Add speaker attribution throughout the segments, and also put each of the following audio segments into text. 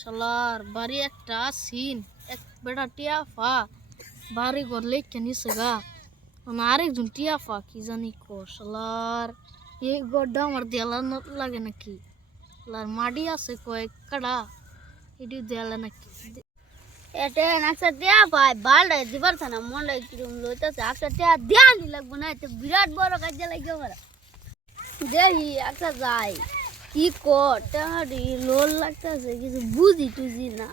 Speaker 1: শালার, বাড়ি একটা সিন এক বেটা টিয়া ফা বাড়ি গড়লে কেনি সেগা আরেকজন টিয়া ফা কি জানি কো, শালার। এই গড়টা আমার দেয়ালা লাগে নাকি? শালার মাটি আছে কয়েক কাড়া, এটি দেয়ালা নাকি?
Speaker 2: এটা একটা দেয়া ভাই বালটা দিবার না মনটা কিরম লইতেছে একটা দেয়া দেয়া নি লাগবো না এটা বিরাট বড় কাজে লাগে পারে দেখি একটা যাই। কি কর টেহারি লোল লাগতেছে, কিছু বুঝি টুঝি না।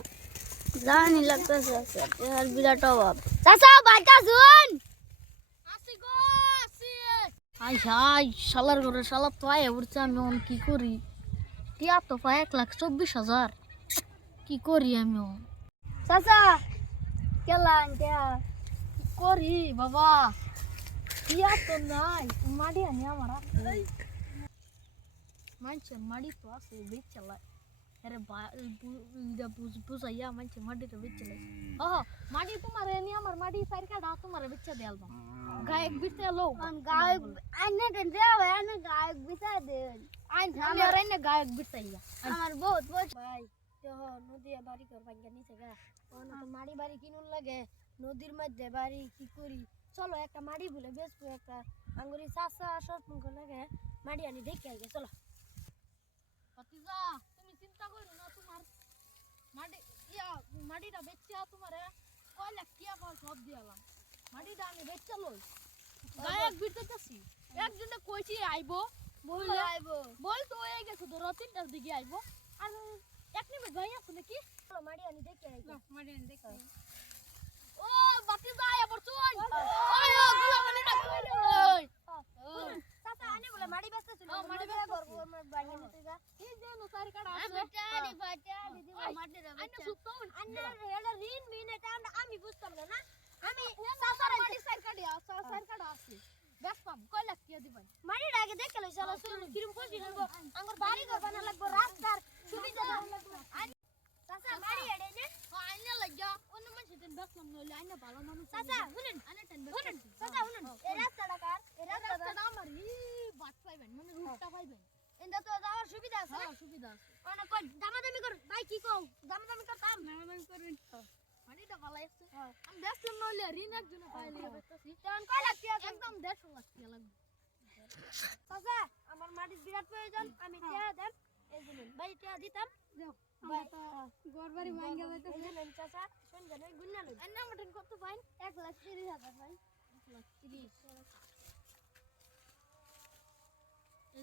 Speaker 2: জানি লাগতেছে টেহার বিরাট অভাব। চাচা, বাইটা শুন
Speaker 1: আই হাই শালার ঘরে শালার তো আয় উঠছে আমি এখন কি করি? টিয়া তো পায় এক লাখ চব্বিশ হাজার। কি করি আমি এখন?
Speaker 2: চাচা, কেলা টেহা
Speaker 1: করি, বাবা? টিয়া তো নাই, মাটি আনি আমার আছে মানছে মাটি তো আছে বেচ চালায় আরে বুঝ বুঝাইয়া মানছে মাটিটা বেচ চালাই ও মাটি তোমার এনে আমার মাটি সাইড কাটা তোমার বেচা দেয়াল বা গায়ক বিতে লো
Speaker 2: গায়ক আইনে দেন দেয়া ভাই আইনে গায়ক বিছা দেন
Speaker 1: আইন আমার এনে গায়ক বিতাইয়া
Speaker 2: আমার বহুত বহুত
Speaker 1: ভাই দেহ নদী বাড়ি কর ভাঙ্গা নিচে গা ওনা তো মাড়ি বাড়ি কিনুন লাগে নদীর মধ্যে বাড়ি কি করি চলো একটা মাড়ি বলে বেসবো একটা আঙ্গুরি চাষা সরপঞ্চ লাগে মাড়ি আনি দেখে আগে চলো ভাতিজা তুমি চিন্তা করো না তোমার মাটি ইয়া মাটিটা বেচা তোমারে কয় লাখ টিয়া পাওয়া সব দিয়ালাম মাটিটা আমি বেচা লই। গায়ক বিরতেছি একজনে কইছি আইবো বললে
Speaker 2: আইবো?
Speaker 1: বল তো হয়ে গেছে ধরো তিনটার দিকে আইবো। আর এক নিমে গাই আছে নাকি? মাড়ি আনি দেখে আই। মাড়ি আনি দেখে ও বাতি যায় আবার তুই ওই ও গুলা মানে না কই ওই
Speaker 2: চাচা আনে বলে মাড়ি বেচতে ছিল
Speaker 1: হ্যাঁ, মাড়ি
Speaker 2: মাড়ি
Speaker 1: বেচতেছি।
Speaker 2: করব আমার বাড়ি নিতে যা
Speaker 1: এই যে নসারি কাটা
Speaker 2: আমি
Speaker 1: আছে
Speaker 2: টাড়ি ফাটা দিদি
Speaker 1: ওই,
Speaker 2: মাটি রে
Speaker 1: আইনা সুপ্ত
Speaker 2: আন্না হেলা রিন মিন এটা আমরা- আমি বুঝতাম না আমি
Speaker 1: সাসার মাটি সাইড কাটি আছে সাইড কাটা আছে। বেশ পাম কয় লাখ টিয়া দিবেন?
Speaker 2: মাড়ি আগে দেখে লই চলো শুনুন কিরম কইছি নেব আঙ্গুর বাড়ি করব না লাগবো রাস্তার সুবিধা চাচা মাড়ি এড়ে নে।
Speaker 1: আইনা লাগিয়া অন্য মানুষ দেন বেসলাম নইলে আইনা ভালো মানুষ
Speaker 2: চাচা শুনুন।
Speaker 1: আইনা টেন
Speaker 2: শুনুন। চাচা শুনুন। এই রাস্তাটা কার? এই রাস্তাটা
Speaker 1: রাস্তাটা আমার ই বাট পাইবেন মানে রুটটা পাইবেন।
Speaker 2: তো যাওয়ার সুবিধা আছে?
Speaker 1: হ্যাঁ সুবিধা আছে।
Speaker 2: অনেক কই দামাদামি কর ভাই কি কও? দামাদামি করতাম
Speaker 1: মেহরবানি করবেন। মাটিটা ভালো আছে আমি দেখলাম নইলে ঋণ একজনে পাইলে বেচতেছি
Speaker 2: তখন কয় লাখ টাকা
Speaker 1: একদম দেড়শো লাখ লাগবে।
Speaker 2: চাচা আমার মাটির বিরাট প্রয়োজন আমি টাকা দেন এই জন্য ভাই টাকা দিতাম। ভাই।
Speaker 1: ঘর ভাঙ্গা
Speaker 2: এই চাচা শুন জানো গুন্না লই
Speaker 1: এনে মটন কত পাইন
Speaker 2: এক লাখ তিরিশ হাজার ভাই।
Speaker 1: এক লাখ তিরিশ এই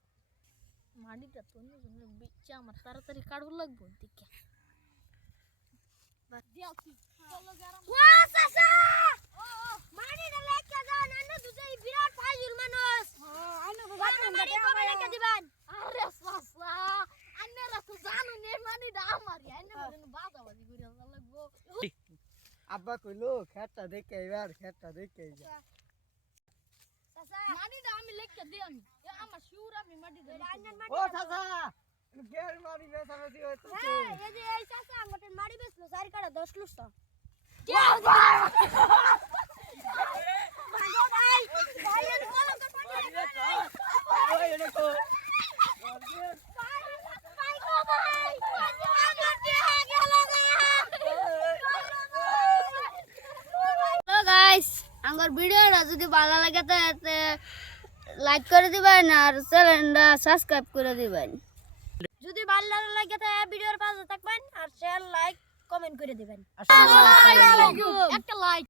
Speaker 1: মাটিটা তো অন্য বেচা আমার তাড়াতাড়ি কাটবো লাগবো দেখে দিয়াছি চলো গেরাম
Speaker 2: ওয়া চাচা মারিটা লেখা যান আন্না দুজেই বিরাট ফাইজুল মানুষ আন্না মারি কবে লেখা দিবেন
Speaker 1: আরে সাসা আন্নারা তো জানো নে মাটিটা আমার এনে মতন বাজাবাজি করে লাগবো
Speaker 3: আব্বা কইলো খেতটা দেখে এবার খেতটা দেখে
Speaker 1: মাটিটা আমি লেখকে দিই আমি আমার শিউর আমি
Speaker 2: মাটি
Speaker 3: ও চাচা গের মারি বেসাবেসি হইতেছে।
Speaker 2: হ্যাঁ এই যে এই চাচা আমাদের মারি বেচলো চারি কাটা দশ লুসটা
Speaker 3: ওই এটা তো
Speaker 2: তো আমার ভিডিওটা যদি ভালো লাগে তাহলে লাইক করে দিবেন আর চ্যানেলটা সাবস্ক্রাইব করে দিবেন। যদি ভালো লাগে তাহলে ভিডিওর পাশে থাকবেন আর শেয়ার লাইক কমেন্ট করে দিবেন।
Speaker 1: একটা লাইক